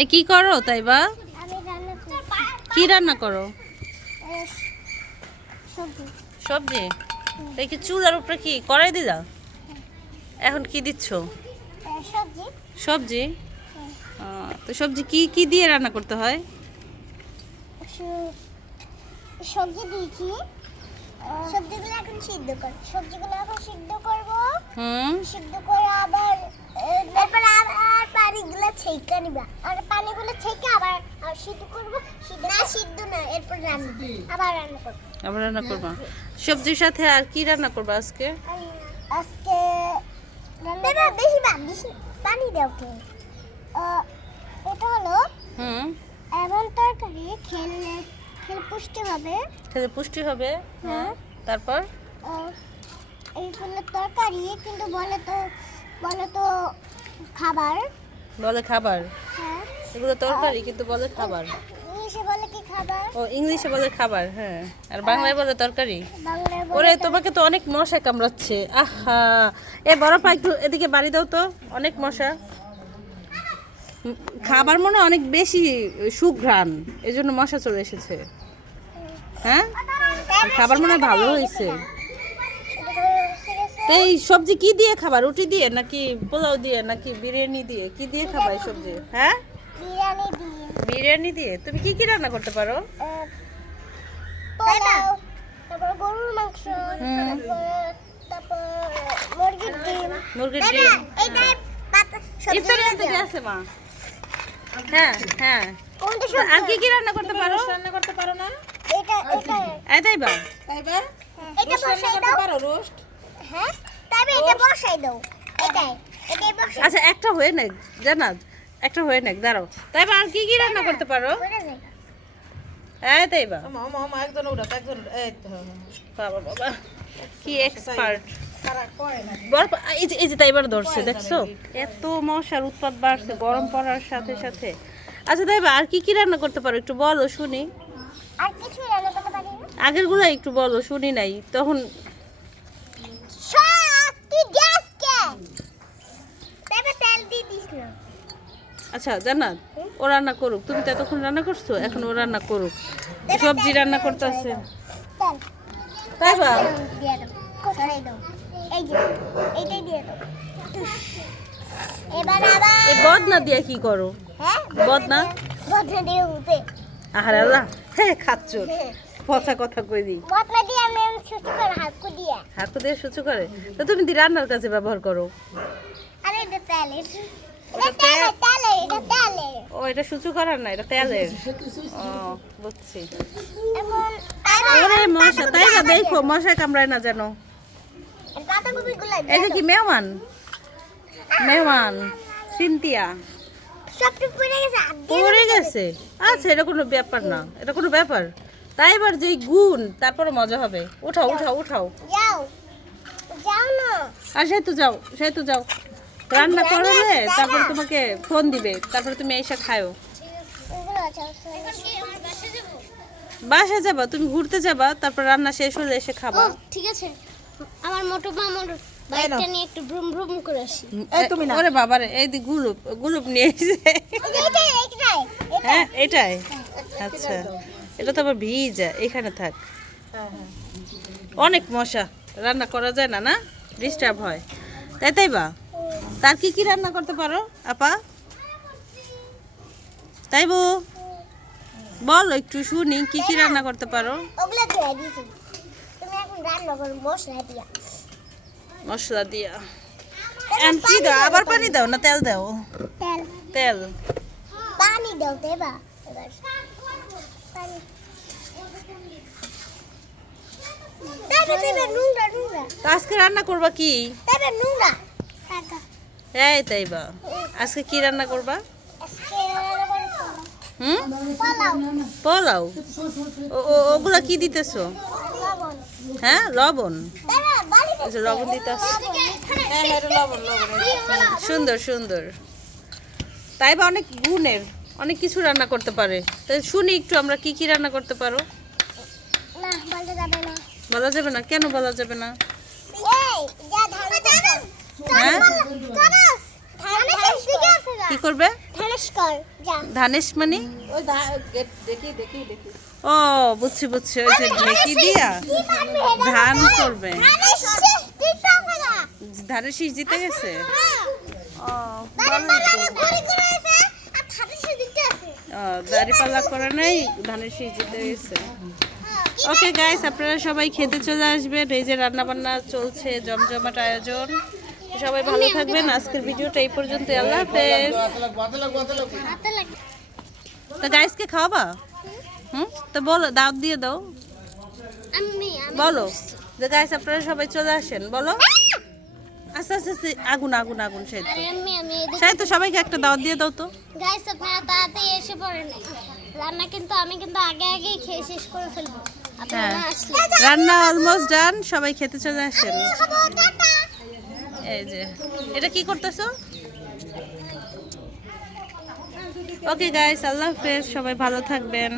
এ কি করো তাইবা? আমি রান্না করি। কি রান্না করো? সবজি। সবজি? তাই কি চুলার উপরে কি কড়াই দিলা? এখন কি দিচ্ছ? সবজি। সবজি? তো সবজি কি কি দিয়ে রান্না করতে হয়? সবজি দিয়েছি। সবজিগুলো এখন সিদ্ধ কর। সবজিগুলো এখন সিদ্ধ করব। সিদ্ধ করে আবার এরপর আবার পানিগুলো ছেঁকে নিবা। আর পানিগুলো ছেঁকে আবার সিদ্ধ করব। সিদ্ধ না এরপর রান্না আবার রান্না করব। আবার রান্না করবা? সবজির সাথে আর কি রান্না করবা আজকে? আজকে রান্না বেশি পানি দাও তো। এটা হলো এমন তরকারি খেলে পুষ্টি হবে। খেলে পুষ্টি হবে। হ্যাঁ, তারপর এইগুলো তরকারি কিন্তু বলে তো খাবার। বলে খাবার? হ্যাঁ, এগুলো তরকারি কিন্তু বলে খাবার। ইংলিশে বলে কি খাবার? ও, ইংলিশে বলে খাবার। হ্যাঁ, আর বাংলায় বলে তরকারি। বাংলায় ওরে, তোমাকে তো অনেক মশা কামড়াচ্ছে। আহা, এ বড় পা একটু এদিকে বাড়ি দাও তো, অনেক মশা। খাবার মনে হয় অনেক বেশি সুঘ্রাণ, এজন্য মশা চলে এসেছে। হ্যাঁ, খাবার মনে হয় ভালো হয়েছে। তো এই সবজি কি দিয়ে খাবার? রুটি দিয়ে নাকি পোলাও দিয়ে নাকি বিরিয়ানি দিয়ে? কি দিয়ে খাবার এই সবজি? হ্যাঁ, বিরিয়ানি দিয়ে। বিরিয়ানি দিয়ে। তুমি কি কি রান্না করতে পারো? পোলাও, তারপর গরুর মাংস, তারপর মুরগির ডিম। মুরগির ডিম। এইটা পাতা সবজি ইফতারের থেকে আছে মা। হ্যাঁ হ্যাঁ। কোনটা তো আর কি কি রান্না করতে পারো? রান্না করতে পারো না? এটা এই তাইবা? তাইবা? এটা রান্না বসাই করতে দাও। পারো রোস্ট? হ্যাঁ, তবে এটা বসাই দাও। এটাই বসাই। আচ্ছা, একটা হয়ে নেক জানাত, একটা হয়ে নেক, দাঁড়াও। তাইবা আর কি কি রান্না করতে পারো? করে যাই। এই তাইবা? মামা একজন উড়াত একজন এই তো বাবা বাবা, কি এক্সপার্ট। তারা কয় না। এই যে তাইবার ধরছে, দেখছো? এত মশার উৎপাত বাড়ছে গরম পড়ার সাথে সাথে। আচ্ছা তাইবা আর কি কি রান্না করতে পারো একটু বলো শুনি। আর কিছু রান্না করতে পারি না। আগের গুলো একটু বলো, শুনি নাই তখন। তুই গ্যাস কে? তবে তেল দিয়ে দিস না। আচ্ছা জান্নাত, ও রান্না করুক, তুমি তো এতক্ষণ রান্না করছো, এখন ও রান্না করুক। সবজি রান্না করতেছে তেল তাইবা? দিয়ে দাও। সরাই দাও। এই যে এইটাই দিয়ে দাও। এবার আবার এই বদনা দিয়ে কি করো? হ্যাঁ বদনা? বদনা দিয়ে উঠে। আহারে আল্লাহ, হ্যাঁ খাচ্চর, পচা কথা কই দি। বদনা দিয়ে আমি সুস্থ করে হাত দিয়ে। হাত দিয়ে সহ্য করে? তো তুমি দি রান্নার কাছে ব্যবহার করো। আরে এটা তেলে। ওটা তেল? এটা তেলে। ও, এটা সহ্য করার না, এটা তেলের। ও, বুঝছি। এখন ওরে মশা, তাই না? দেখো মশা কামড়ায় না যেন। পাতাকপিগুলো এই যে কি মেহমান, মেহমান সিনথিয়া সবটুকু পড়ে গেছে। পড়ে গেছে। আচ্ছা, এটা কোনো ব্যাপার না, এটা কোনো ব্যাপার। তাই এবার যে গুণ, তারপরে মজা হবে। উঠাও উঠাও উঠাও। যাও যাও না। আর সেই তো যাও রান্না করলে তারপরে তোমাকে ফোন দিবে, তারপরে তুমি এসে খাও। ওগুলো আছে। বাসা যাবা, তুমি ঘুরতে যাবা, তারপর রান্না শেষ হলে এসে খাবা। ঠিক আছে, আমার মোটো মামার বাইকটা নিয়ে একটু ভ্রুম ভ্রুম করে আসি। এই তুমি না। ওরে বাবারে, এই দি গ্রুপ নিয়ে এসেছে। হ্যাঁ, এটাই। আচ্ছা, এটা তো আবার ভিজা, এখানে থাক। হ্যাঁ হ্যাঁ। অনেক মশা, রান্না করা যায় না, না ডিস্টার্ব হয়। তাইবা? তার কি কি রান্না করতে পারো আপা? তাইবো বলো একটু শুনি, কি কি রান্না করতে পারো? ওগুলো ধুয়ে দিছি। তুমি এখন রান্না করো মশলা দিয়া। মশলা দিয়া। এন্ড কি দাও? আবার পানি দাও না তেল দাও? তেল তেল। পানি দাও দেবা। এবার পানি দেবে নুনরা তো আজকে রান্না করবা কি? দেবে নুনরা টাকা। এই তাইবা, আজকে কি রান্না করবা? আজকে রান্না করব পোলাও। পোলাও? ওগুলা কি দিতেছো? লবণ। হ্যাঁ, লবণ। দেবা বাড়ি এই যে লবণ দিতেছো। হ্যাঁ হ্যাঁ লবণ। সুন্দর সুন্দর। তাইবা অনেক গুণের, অনেক কিছু রান্না করতে পারে। তাই শুনি একটু, আমরা কি কি রান্না করতে পারো? না বলতে যাবে না। বলা যাবে না? কেন বলা যাবে না? এই যা ধান হ্যাঁ, ধান শেষ দিকে আছে না। কি করবে? ধানেশ কর যা ধানেশ মানে ওই দেখি দেখি দেখি ও বুঝছি বুঝছি ওই যে ঢেকি দিয়া কি পারবে এটা ধান করবে ধানেশ দিতে হবে না ধানের শীষ জিতে গেছে ও দাঁড়িয়ে ঘুরে ঘুরে আছে আর ধানেশ দিতে আছে দাড়িপাল্লা করে নাই ধানের শীষ জিতে গেছে ওকে গাইস আপনারা সবাই খেতে চলে আসবেন এই যে রান্না বান্না চলছে জমজমাট আয়োজন সবাই ভালো থাকবেন আজকের ভিডিওটা এই পর্যন্ত আল্লাহ হাফেজ হাতে লাগে তো গাইসকে খাওয়াবা তো বলো দাওয়াত দিয়ে দাও আমি বলো যে গাইস আপনারা সবাই চলে আসেন বলো আস্তে আস্তে আস্তে আগুন আগুন আগুন সেই তো আমি সেই তো সবাইকে একটা দাওয়াত দিয়ে দাও তো গাইস আপনারা তাড়াতাড়ি এসে পড়েন রান্না কিন্তু আমি আগে আগেই খেয়ে শেষ করে ফেলবো আপনারা হ্যাঁ আসলে রান্না অলমোস্ট ডান সবাই খেতে চলে আসেন এই যে এটা কি করতেছো ওকে গাইস আল্লাহ হাফেজ সবাই ভালো থাকবেন